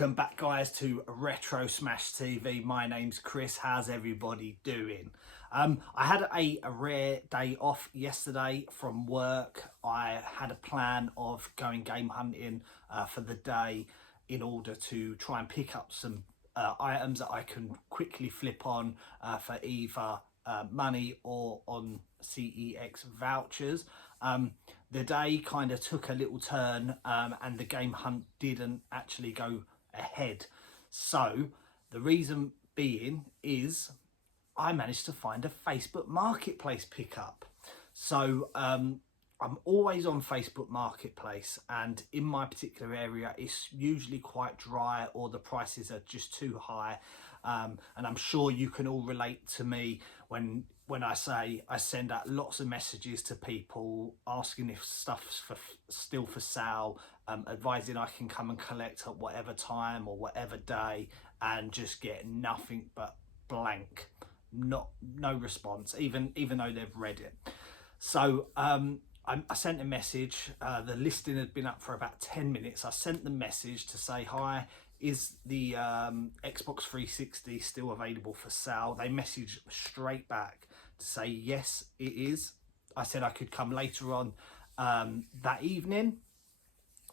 Welcome back, guys, to Retro Smash TV. My name's Chris. How's everybody doing? I had a rare day off yesterday from work. I had a plan of going game hunting for the day in order to try and pick up some items that I can quickly flip on for either money or on CEX vouchers. The day kind of took a little turn and the game hunt didn't actually go ahead. So the reason being is I managed to find a Facebook Marketplace pickup. So I'm always on Facebook Marketplace, and in my particular area it's usually quite dry or the prices are just too high. And I'm sure you can all relate to me when I say I send out lots of messages to people asking if stuff's still for sale, advising I can come and collect at whatever time or whatever day, and just get nothing but blank, no response, even though they've read it. So I sent a message. The listing had been up for about 10 minutes. I sent the message to say, hi, is the Xbox 360 still available for sale? They messaged straight back to say, yes, it is. I said I could come later on that evening.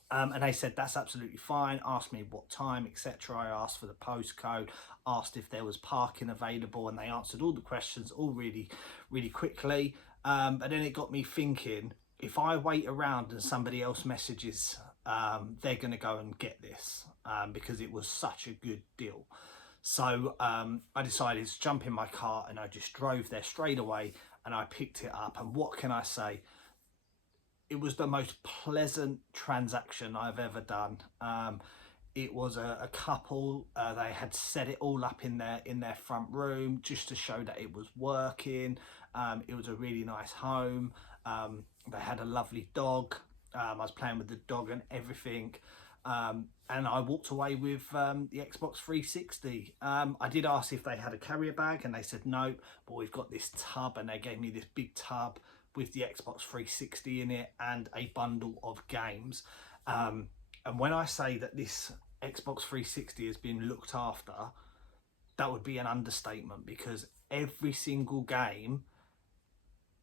And they said, that's absolutely fine. Asked me what time, etc. I asked for the postcode, asked if there was parking available, and they answered all the questions all really quickly. But then it got me thinking, if I wait around and somebody else messages, they're going to go and get this because it was such a good deal. So I decided to jump in my car and I just drove there straight away and I picked it up. And what can I say? It was the most pleasant transaction I've ever done. It was a couple. They had set it all up in their front room just to show that it was working. It was a really nice home. They had a lovely dog. I was playing with the dog and everything. And I walked away with the Xbox 360. I did ask if they had a carrier bag and they said no, but we've got this tub, and they gave me this big tub with the Xbox 360 in it and a bundle of games. And when I say that this Xbox 360 has been looked after, that would be an understatement, because every single game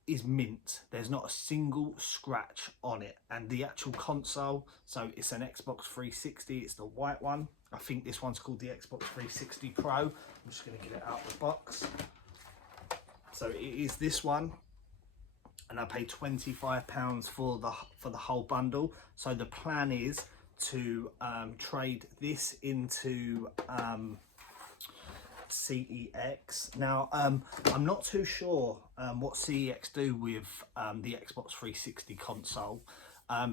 is mint. There's not a single scratch on it. And the actual console, so it's an Xbox 360, it's the white one. I think this one's called the Xbox 360 Pro. I'm just going to get it out of the box. So it is this one, and I paid £25 for the whole bundle. So the plan is to trade this into CEX. Now I'm not too sure what CEX do with the Xbox 360 console,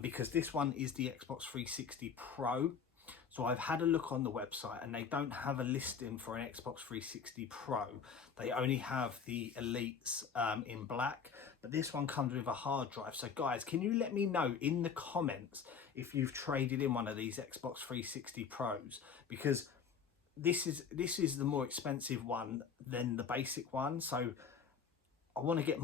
because this one is the Xbox 360 Pro. So I've had a look on the website and they don't have a listing for an Xbox 360 Pro. They only have the Elites in black, but this one comes with a hard drive. So guys, can you let me know in the comments if you've traded in one of these Xbox 360 Pros? Because this is the more expensive one than the basic one. So I want to get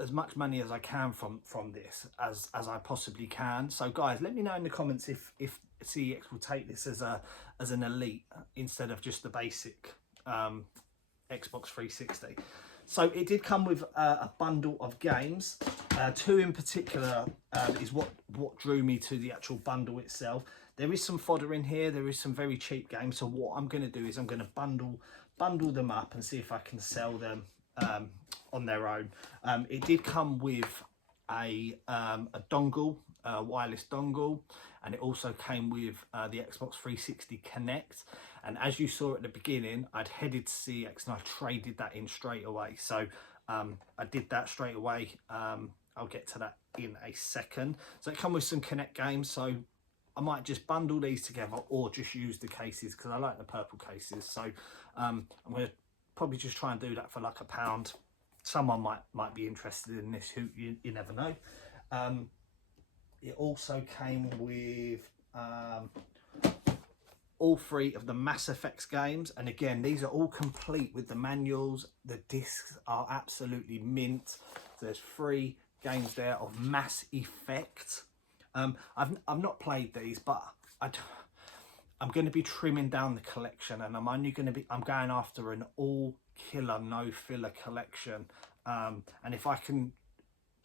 as much money as I can from this as I possibly can. So guys, let me know in the comments if CEX will take this as an Elite instead of just the basic Xbox 360. So it did come with a bundle of games. Two in particular is what drew me to the actual bundle itself. There is some fodder in here. There is some very cheap games. So what I'm going to do is I'm going to bundle them up and see if I can sell them on their own. It did come with a dongle, a wireless dongle, and it also came with the Xbox 360 Connect. And as you saw at the beginning, I'd headed to CEX and I traded that in straight away. So I did that straight away. I'll get to that in a second. So it comes with some Connect games. So I might just bundle these together or just use the cases because I like the purple cases. So I'm going to probably just try and do that for like £1. Someone might be interested in this, who you never know. It also came with all three of the Mass Effect games, and again, these are all complete with the manuals. The discs are absolutely mint. So there's 3 games there of Mass Effect. I've not played these, but I'm going to be trimming down the collection, and I'm going after an all killer, no filler collection. And if I can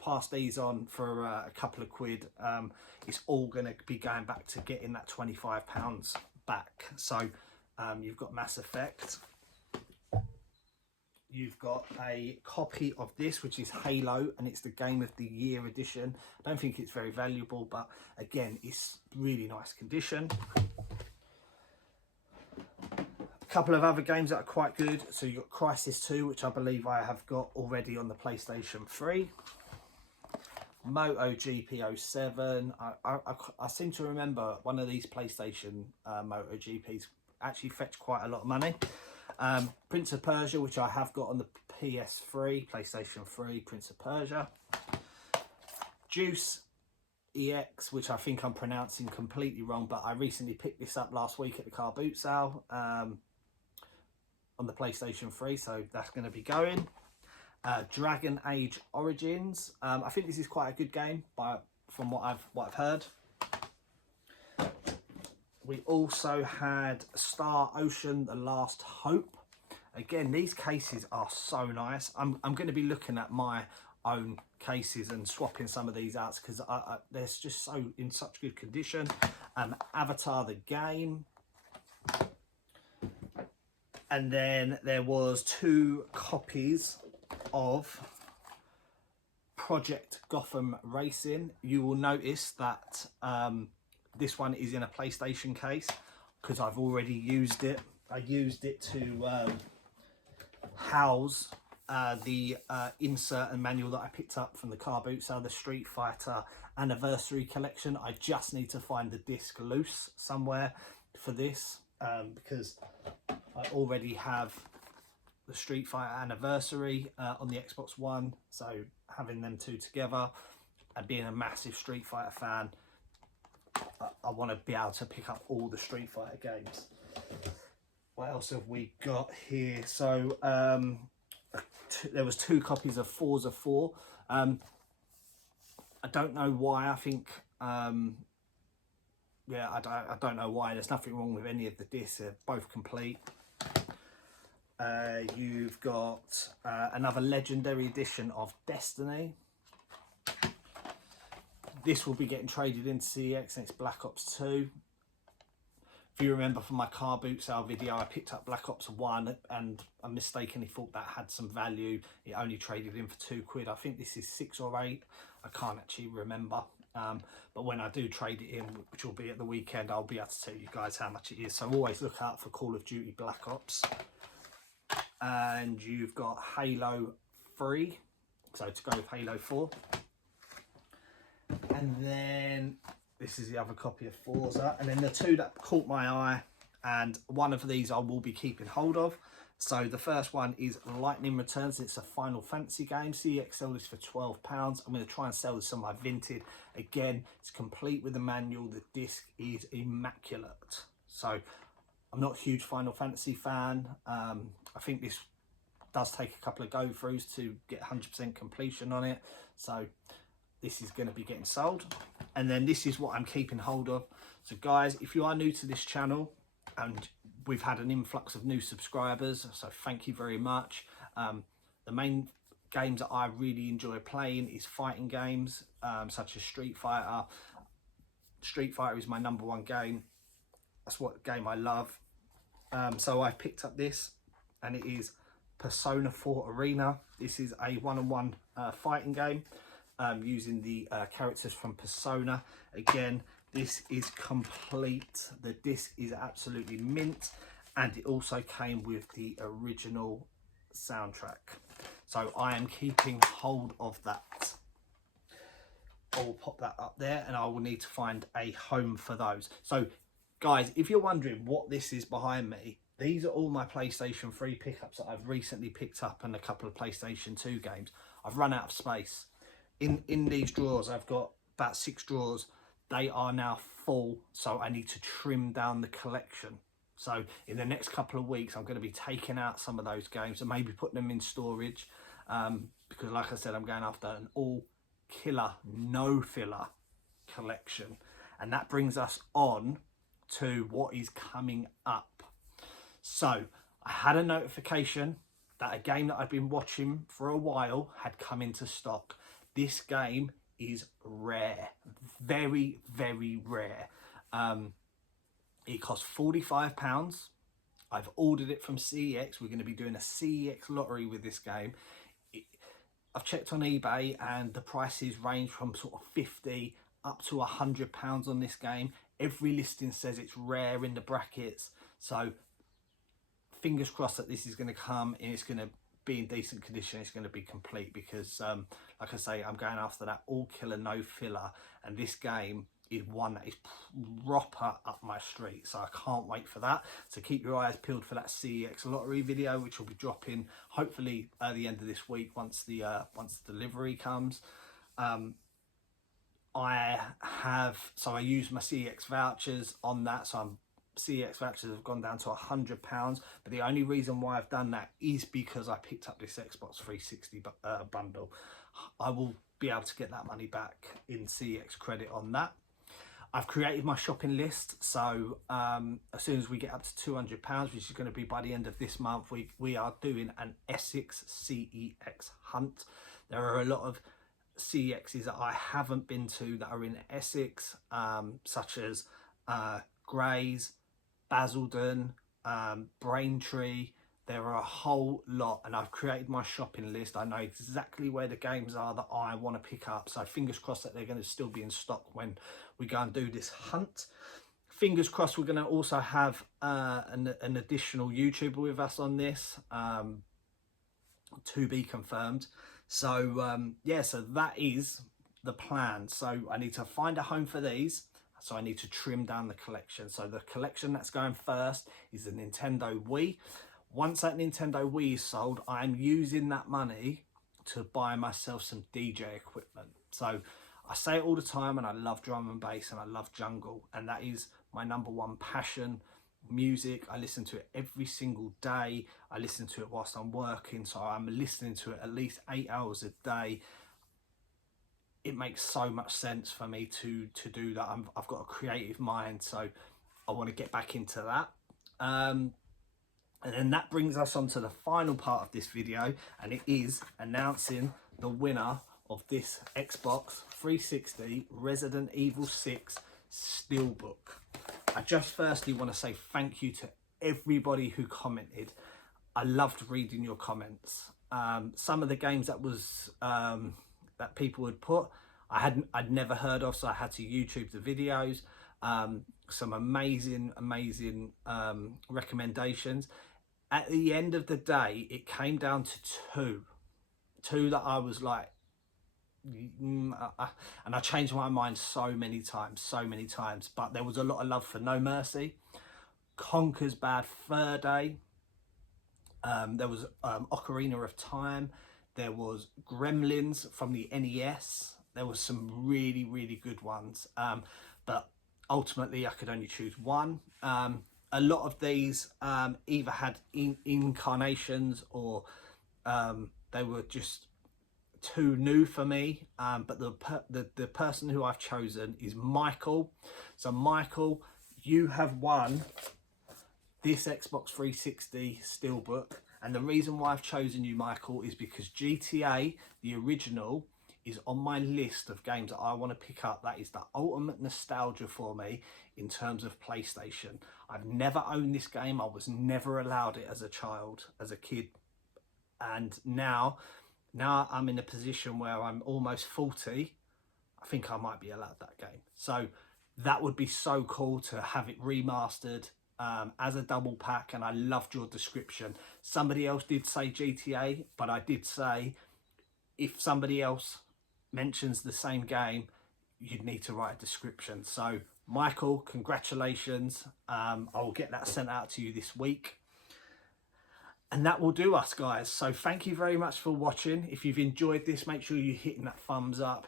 pass these on for a couple of quid, it's all going to be going back to getting that £25 back. So you've got Mass Effect. You've got a copy of this, which is Halo, and it's the Game of the Year edition. I don't think it's very valuable, but again, it's really nice condition. A couple of other games that are quite good. So you've got Crisis 2, which I believe I have got already on the PlayStation 3. MotoGP 07. I seem to remember one of these PlayStation MotoGPs actually fetched quite a lot of money. Prince of Persia, which I have got on the PS3, PlayStation 3, Prince of Persia. Juice EX, which I think I'm pronouncing completely wrong, but I recently picked this up last week at the car boot sale on the PlayStation 3, so that's going to be going. Dragon Age Origins. I think this is quite a good game, from what I've heard. We also had Star Ocean: The Last Hope. Again, these cases are so nice. I'm going to be looking at my own cases and swapping some of these out because they're just so in such good condition. Avatar the game. And then there was 2 copies of Project Gotham Racing. You will notice that this one is in a PlayStation case because I've already used it. I used it to house the insert and manual that I picked up from the car boot sale, the Street Fighter Anniversary Collection. I just need to find the disc loose somewhere for this because I already have the Street Fighter Anniversary on the Xbox One. So having them 2 together and being a massive Street Fighter fan, I want to be able to pick up all the Street Fighter games. What else have we got here? So there was 2 copies of Forza 4. I don't know why. I think yeah, I don't know why. There's nothing wrong with any of the discs. They're both complete. You've got another legendary edition of Destiny. This will be getting traded into CEX, and it's Black Ops 2. If you remember from my car boot sale video, I picked up Black Ops 1 and I mistakenly thought that had some value. It only traded in for 2 quid. I think this is 6 or 8. I can't actually remember. But when I do trade it in, which will be at the weekend, I'll be able to tell you guys how much it is. So always look out for Call of Duty Black Ops. And you've got Halo 3. So to go with Halo 4. And then this is the other copy of Forza. And then the 2 that caught my eye, and one of these I will be keeping hold of. So the first one is Lightning Returns. It's a Final Fantasy game. CEX sell this for £12. I'm going to try and sell this on my Vinted. Again, it's complete with the manual. The disc is immaculate. So I'm not a huge Final Fantasy fan. I think this does take a couple of go-throughs to get 100% completion on it. So this is going to be getting sold. And then this is what I'm keeping hold of. So guys, if you are new to this channel, and we've had an influx of new subscribers, so thank you very much. The main games that I really enjoy playing is fighting games, such as Street Fighter. Street Fighter is my #1 game. That's what game I love. So I picked up this, and it is Persona 4 Arena. This is a one-on-one fighting game. Using the characters from Persona. Again, this is complete. The disc is absolutely mint, and it also came with the original soundtrack. So I am keeping hold of that. I will pop that up there, and I will need to find a home for those. So guys, if you're wondering what this is behind me, these are all my PlayStation 3 pickups that I've recently picked up, and a couple of PlayStation 2 games. I've run out of space. In these drawers, I've got about 6 drawers. They are now full, so I need to trim down the collection. So in the next couple of weeks, I'm going to be taking out some of those games and maybe putting them in storage, because like I said, I'm going after an all killer, no filler collection. And that brings us on to what is coming up. So I had a notification that a game that I've been watching for a while had come into stock. This game is rare, very, very rare. It costs £45. I've ordered it from CEX. We're going to be doing a CEX lottery with this game. I've checked on eBay and the prices range from sort of 50 up to £100 on this game. Every listing says it's rare in the brackets, so fingers crossed that this is going to come and it's going to be in decent condition. It's going to be complete because like I say, I'm going after that all killer no filler, and this game is one that is proper up my street, so I can't wait for that. So keep your eyes peeled for that CEX lottery video, which will be dropping hopefully at the end of this week once the delivery comes. I use my CEX vouchers on that, so CEX vouchers have gone down to £100, but the only reason why I've done that is because I picked up this Xbox 360 bundle. I will be able to get that money back in CEX credit on that. I've created my shopping list, so as soon as we get up to £200, which is going to be by the end of this month, we are doing an Essex CEX hunt. There are a lot of CEXs that I haven't been to that are in Essex, such as Grays, Basildon, Braintree. There are a whole lot, and I've created my shopping list. I know exactly where the games are that I want to pick up, so fingers crossed that they're going to still be in stock when we go and do this hunt. Fingers crossed we're going to also have an additional YouTuber with us on this, to be confirmed. So yeah, so that is the plan. So I need to find a home for these. So I need to trim down the collection. So the collection that's going first is the Nintendo Wii. Once that Nintendo Wii is sold, I'm using that money to buy myself some DJ equipment. So I say it all the time, and I love drum and bass and I love jungle, and that is my #1 passion. Music, I listen to it every single day. I listen to it whilst I'm working, so I'm listening to it at least 8 hours a day. It makes so much sense for me to do that. I've got a creative mind, so I want to get back into that. And then that brings us on to the final part of this video, and it is announcing the winner of this Xbox 360 Resident Evil 6 Steelbook. I just firstly want to say thank you to everybody who commented. I loved reading your comments. Some of the games that was that people had put, I'd never heard of, so I had to YouTube the videos. Some amazing recommendations. At the end of the day, it came down to two that I was like, and I changed my mind so many times, but there was a lot of love for No Mercy, Conker's Bad Fur Day, there was Ocarina of Time, there was Gremlins from the NES. There was some really good ones, but ultimately I could only choose one. A lot of these either had incarnations or they were just too new for me, but the person who I've chosen is Michael. So Michael, you have won this Xbox 360 Steelbook, and the reason why I've chosen you, Michael, is because GTA, the original, is on my list of games that I want to pick up. That is the ultimate nostalgia for me in terms of PlayStation. I've never owned this game. I was never allowed it as a child, as a kid, and now I'm in a position where I'm almost 40. I think I might be allowed that game. So that would be so cool to have it remastered as a double pack, and I loved your description. Somebody else did say GTA, but I did say if somebody else mentions the same game, you'd need to write a description. So Michael, congratulations. I will get that sent out to you this week. And that will do us, guys. So thank you very much for watching. If you've enjoyed this, make sure you're hitting that thumbs up.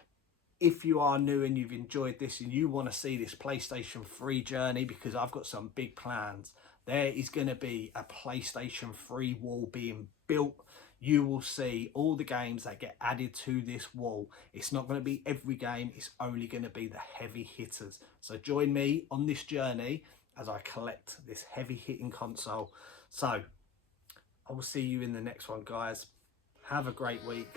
If you are new and you've enjoyed this and you want to see this PlayStation 3 journey, because I've got some big plans, there is going to be a PlayStation 3 wall being built. You will see all the games that get added to this wall. It's not going to be every game. It's only going to be the heavy hitters. So join me on this journey as I collect this heavy hitting console. So I will see you in the next one, guys. Have a great week.